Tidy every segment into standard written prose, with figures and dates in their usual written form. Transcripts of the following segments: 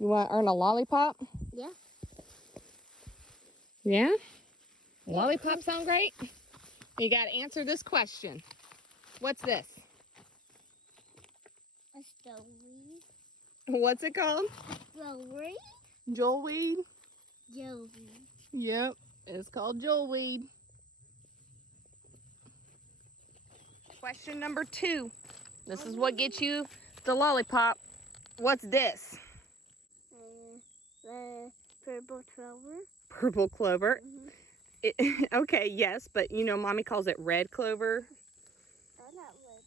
You want to earn a lollipop? Yeah. Yeah? Lollipops sound great? You got to answer this question. What's this? A strawberry. What's it called? Strawberry. Jewelweed? Joey. Yep, it's called jewelweed. Question number 2. This is what gets you the lollipop. What's this? Purple clover. Purple clover. Okay, yes, but you know, Mommy calls it red clover. Oh, not red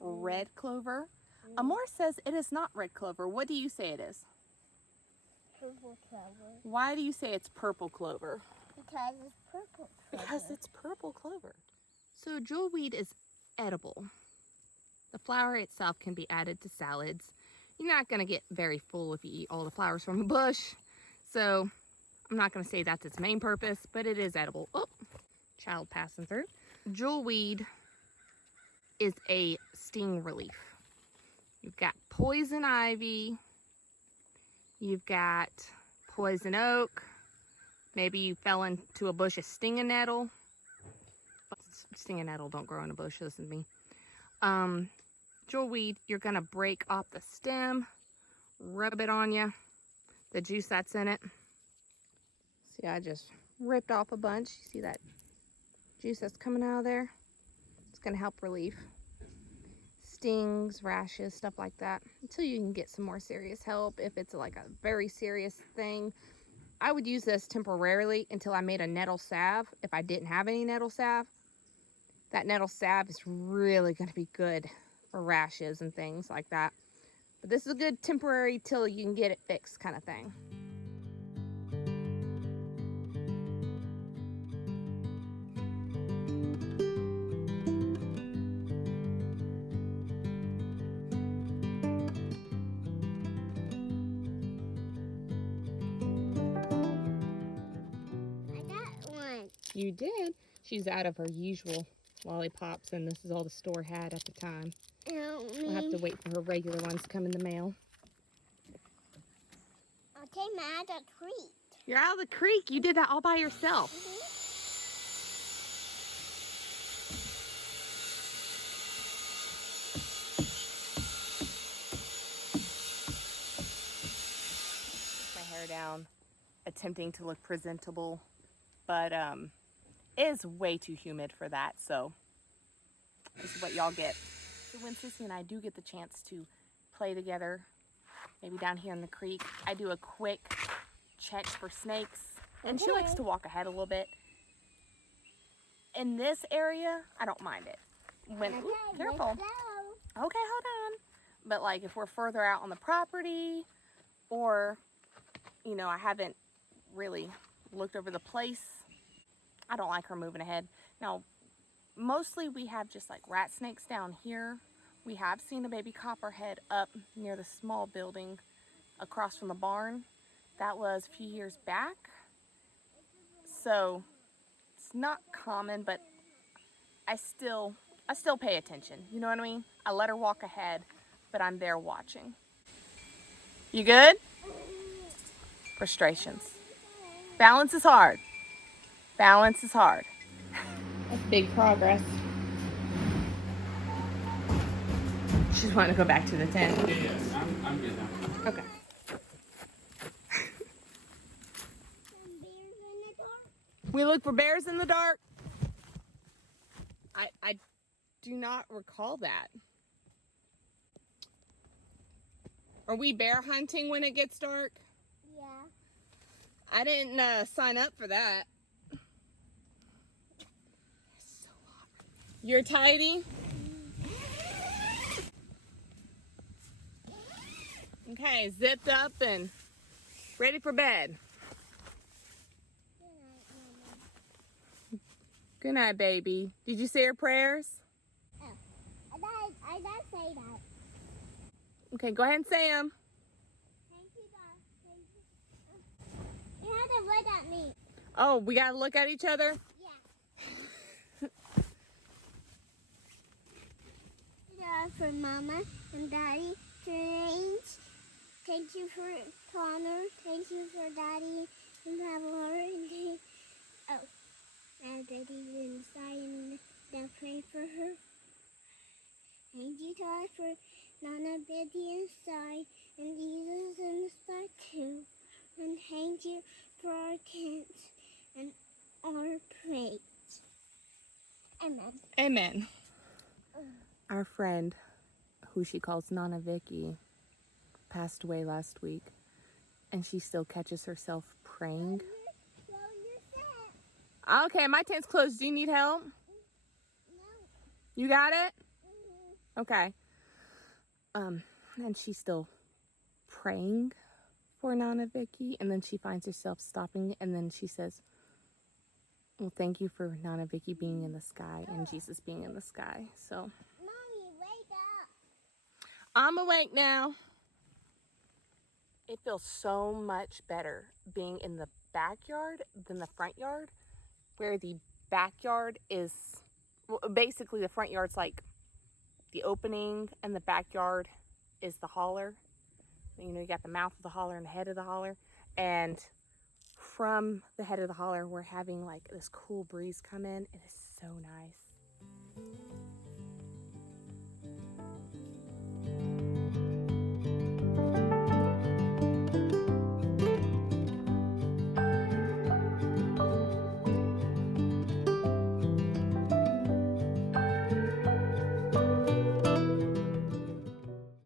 clover. Red clover? Amor says it is not red clover. What do you say it is? Purple clover. Why do you say it's purple clover? Because it's purple clover. Because it's purple clover. So jewelweed is edible. The flower itself can be added to salads. You're not going to get very full if you eat all the flowers from a bush. So I'm not going to say that's its main purpose, but it is edible. Oh, child passing through. Jewelweed is a sting relief. You've got poison ivy. You've got poison oak. Maybe you fell into a bush of stinging nettle. Stinging nettle don't grow in a bush, listen to me. Jewelweed, you're gonna break off the stem, rub it on you, the juice that's in it. See, I just ripped off a bunch. You see that juice that's coming out of there? It's gonna help relieve stings, rashes, stuff like that, until you can get some more serious help. If it's like a very serious thing, I would use this temporarily until I made a nettle salve. If I didn't have any nettle salve, that nettle salve is really going to be good for rashes and things like that. But this is a good temporary till you can get it fixed kind of thing. I got one. You did. She's out of her usual lollipops, and this is all the store had at the time. We'll have to wait for her regular ones to come in the mail. I came out of the creek. You're out of the creek. You did that all by yourself. My hair down, attempting to look presentable, but it is way too humid for that, so this is what y'all get. So when Sissy and I do get the chance to play together, maybe down here in the creek, I do a quick check for snakes, and she likes to walk ahead a little bit. In this area, I don't mind it. Careful. Okay, hold on. But like if we're further out on the property, or you know, I haven't really looked over the place, I don't like her moving ahead. Now, mostly we have just like rat snakes down here. We have seen a baby copperhead up near the small building across from the barn. That was a few years back. So it's not common, but I still pay attention. You know what I mean? I let her walk ahead, but I'm there watching. You good? Frustrations. Balance is hard. Balance is hard. That's big progress. She's wanting to go back to the tent. Yeah, I'm good now. Okay. We look for bears in the dark? I do not recall that. Are we bear hunting when it gets dark? Yeah. I didn't sign up for that. It's so hot. You're tidy? Okay, zipped up and ready for bed. Good night, baby. Did you say your prayers? Oh, I did say that. Okay, go ahead and say them. Thank you, God. Thank you. You have to look at me. Oh, we gotta look at each other? Yeah. For Mama and Daddy, change. Thank Thank you for Connor. Thank you for Daddy and Pablo. And Daddy's inside and they'll pray for her. Thank you, God, for Nana Betty inside and Jesus inside too. And thank you for our kids and our plates. Amen. Amen. Our friend, who she calls Nana Vicky, passed away last week, and she still catches herself praying. Okay, my tent's closed. Do you need help? No. You got it? Okay. And she's still praying for Nana Vicky, and then she finds herself stopping, and then she says, well, thank you for Nana Vicky being in the sky and Jesus being in the sky. So, Mommy, wake up. I'm awake now. It feels so much better being in the backyard than the front yard, where the backyard is, well, basically the front yard's like the opening and the backyard is the holler. You know, you got the mouth of the holler and the head of the holler. And from the head of the holler, we're having like this cool breeze come in. It is so nice.